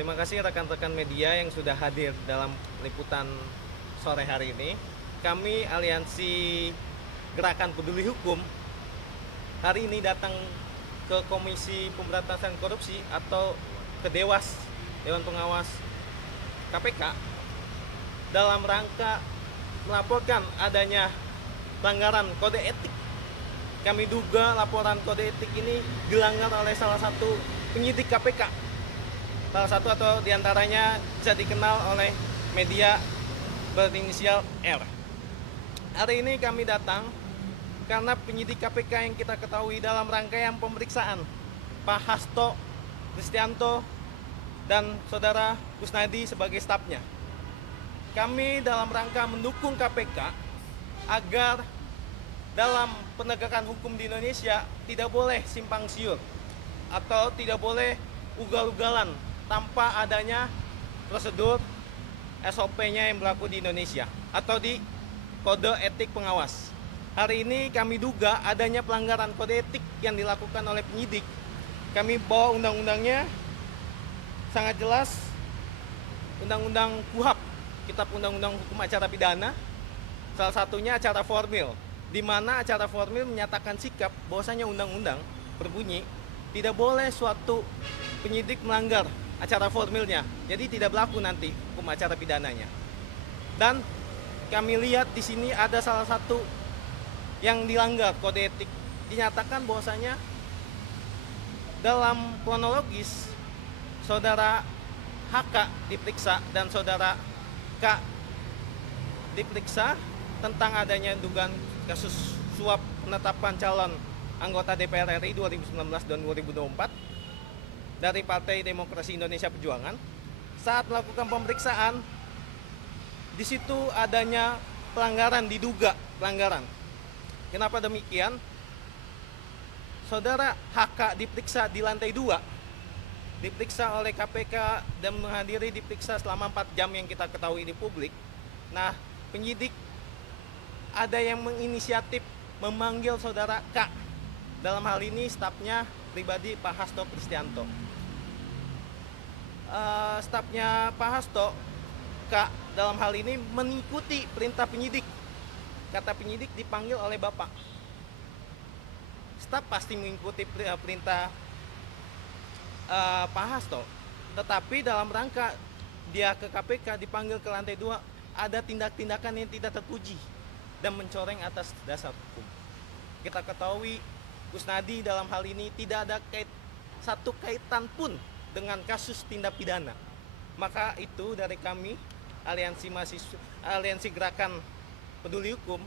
Terima kasih rekan-rekan media yang sudah hadir dalam liputan sore hari ini. Kami Aliansi Gerakan Peduli Hukum hari ini datang ke Komisi Pemberantasan Korupsi atau ke Dewas, Dewan Pengawas KPK, dalam rangka melaporkan adanya pelanggaran kode etik. Kami duga laporan kode etik ini dilanggar oleh salah satu penyidik KPK. Salah satu atau diantaranya bisa dikenal oleh media berinisial R. Hari ini kami datang karena penyidik KPK yang kita ketahui dalam rangkaian pemeriksaan Pak Hasto Kristianto dan saudara Kusnadi sebagai stafnya. Kami dalam rangka mendukung KPK agar dalam penegakan hukum di Indonesia tidak boleh simpang siur atau tidak boleh ugal-ugalan tanpa adanya prosedur SOP-nya yang berlaku di Indonesia atau di kode etik pengawas. Hari ini kami duga adanya pelanggaran kode etik yang dilakukan oleh penyidik. Kami bawa undang-undangnya sangat jelas, Undang-Undang KUHP, Kitab Undang-Undang Hukum Acara Pidana. Salah satunya acara formil, di mana acara formil menyatakan sikap bahwasanya undang-undang berbunyi tidak boleh suatu penyidik melanggar acara formilnya, jadi tidak berlaku nanti hukum acara pidananya. Dan kami lihat di sini ada salah satu yang dilanggar kode etik, dinyatakan bahwasanya dalam kronologis saudara HK diperiksa dan saudara K diperiksa tentang adanya dugaan kasus suap penetapan calon anggota DPR RI 2019 dan 2024 dari Partai Demokrasi Indonesia Perjuangan. Saat melakukan pemeriksaan, di situ adanya pelanggaran, diduga pelanggaran. Kenapa demikian? Saudara HK diperiksa di lantai 2, diperiksa oleh KPK dan menghadiri diperiksa selama 4 jam yang kita ketahui di publik. Nah, penyidik ada yang menginisiatif memanggil saudara K, dalam hal ini stafnya pribadi Pak Hasto Kristianto. Stafnya Pak Hasto, Kak, dalam hal ini mengikuti perintah penyidik. Kata penyidik dipanggil oleh Bapak. Staf pasti mengikuti perintah Pak Hasto. Tetapi dalam rangka dia ke KPK dipanggil ke lantai 2, ada tindak-tindakan yang tidak terpuji dan mencoreng atas dasar hukum. Kita ketahui Kusnadi dalam hal ini tidak ada satu kaitan pun dengan kasus tindak pidana. Maka itu dari kami Aliansi Gerakan Peduli Hukum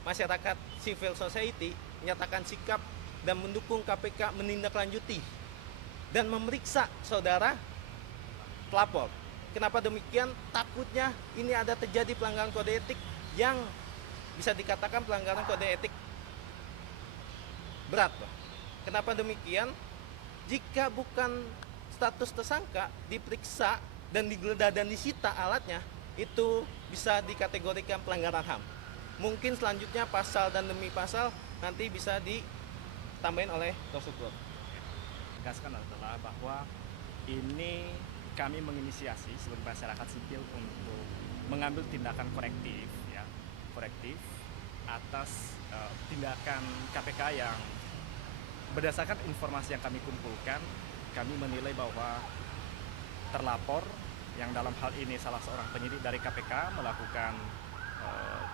Masyarakat Civil Society menyatakan sikap dan mendukung KPK menindaklanjuti dan memeriksa saudara pelapor. Kenapa demikian? Takutnya ini ada terjadi pelanggaran kode etik yang bisa dikatakan pelanggaran kode etik berat. Kenapa demikian? Jika bukan status tersangka, diperiksa dan digeledah dan disita alatnya, itu bisa dikategorikan pelanggaran HAM. Mungkin selanjutnya pasal dan demi pasal nanti bisa ditambahin oleh prosedur. Tegaskan adalah bahwa ini kami menginisiasi sebagai masyarakat sipil untuk mengambil tindakan korektif, ya, korektif atas tindakan KPK yang berdasarkan informasi yang kami kumpulkan, kami menilai bahwa terlapor yang dalam hal ini salah seorang penyidik dari KPK melakukan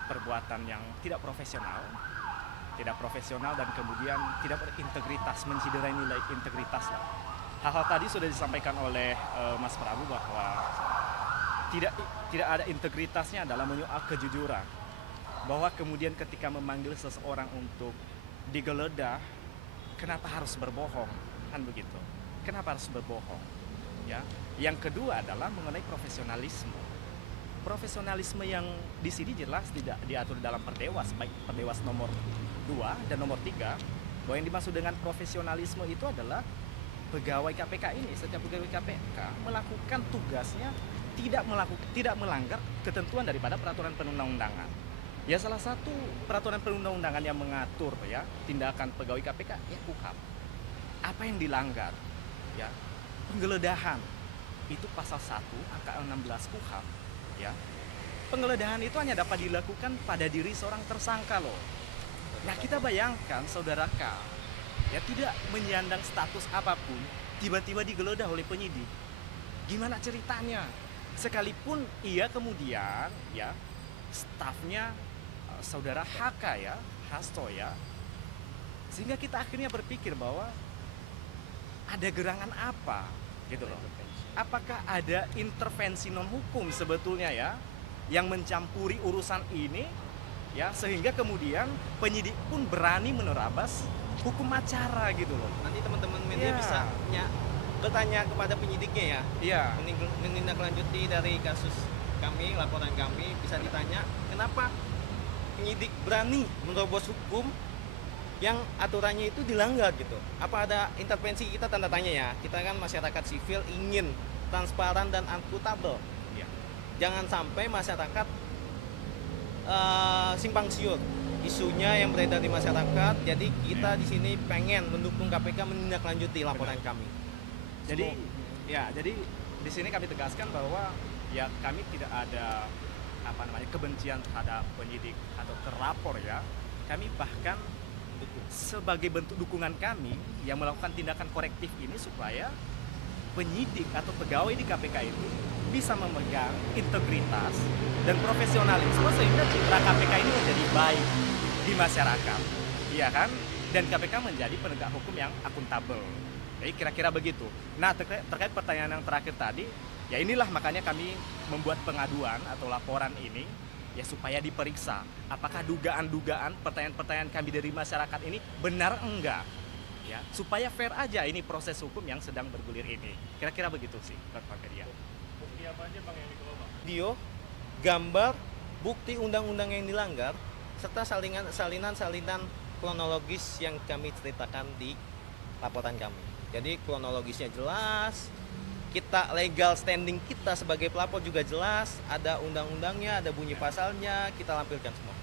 perbuatan yang tidak profesional dan kemudian tidak berintegritas, menciderai nilai integritas. Hal-hal tadi sudah disampaikan oleh Mas Prabu bahwa tidak ada integritasnya dalam menyoal kejujuran, bahwa kemudian ketika memanggil seseorang untuk digeledah, kenapa harus berbohong, kan begitu? Kenapa harus berbohong? Ya. Yang kedua adalah mengenai profesionalisme. Profesionalisme yang di sini jelas tidak diatur dalam Perdewas, baik Perdewas nomor 2 dan nomor 3, bahwa yang dimaksud dengan profesionalisme itu adalah pegawai KPK ini, setiap pegawai KPK melakukan tugasnya tidak melanggar ketentuan daripada peraturan perundang-undangan. Ya, salah satu peraturan perundang-undangan yang mengatur ya tindakan pegawai KPK ya KUHP. Apa yang dilanggar? Ya, penggeledahan. itu pasal 1 angka 16 KUHP, ya. Penggeledahan itu hanya dapat dilakukan pada diri seorang tersangka loh. Nah, kita bayangkan saudara K, ya, tidak menyandang status apapun, tiba-tiba digeledah oleh penyidik. Gimana ceritanya? Sekalipun ia kemudian, ya, stafnya saudara HK, ya, Hasto, ya, sehingga kita akhirnya berpikir bahwa ada gerangan apa, gitu loh. Apakah ada intervensi non hukum sebetulnya, ya, yang mencampuri urusan ini, ya, sehingga kemudian penyidik pun berani menerabas hukum acara, gitu loh. Nanti teman-teman media Iya. bisa bertanya kepada penyidiknya ya, Iya, menindaklanjuti dari kasus kami, laporan kami, bisa ditanya kenapa penyidik berani menerobos hukum yang aturannya itu dilanggar gitu. Apa ada intervensi? Kita tanda tanya ya. Kita kan masyarakat sivil ingin transparan dan akuntabel. iya. Jangan sampai masyarakat simpang siur isunya yang beredar di masyarakat. Jadi kita di sini pengen mendukung KPK menindaklanjuti laporan kami. Jadi, ya, jadi di sini kami tegaskan bahwa ya kami tidak ada kebencian terhadap penyidik atau terlapor, ya. Kami bahkan sebagai bentuk dukungan kami yang melakukan tindakan korektif ini supaya penyidik atau pegawai di KPK itu bisa memegang integritas dan profesionalisme sehingga citra KPK ini menjadi baik di masyarakat, iya kan? Dan KPK menjadi penegak hukum yang akuntabel. Jadi kira-kira begitu. Nah, terkait pertanyaan yang terakhir tadi, ya inilah makanya kami membuat pengaduan atau laporan ini, ya, supaya diperiksa apakah dugaan-dugaan pertanyaan-pertanyaan kami dari masyarakat ini benar enggak, ya, supaya fair aja ini proses hukum yang sedang bergulir ini. Kira-kira begitu sih, Pak Media. Bukti apa aja Bang yang dikelola, Bang? Video, gambar, bukti undang-undang yang dilanggar, serta salinan kronologis yang kami ceritakan di laporan kami. Jadi kronologisnya jelas, kita legal standing kita sebagai pelapor juga jelas, ada undang-undangnya, ada bunyi pasalnya, kita lampirkan semua.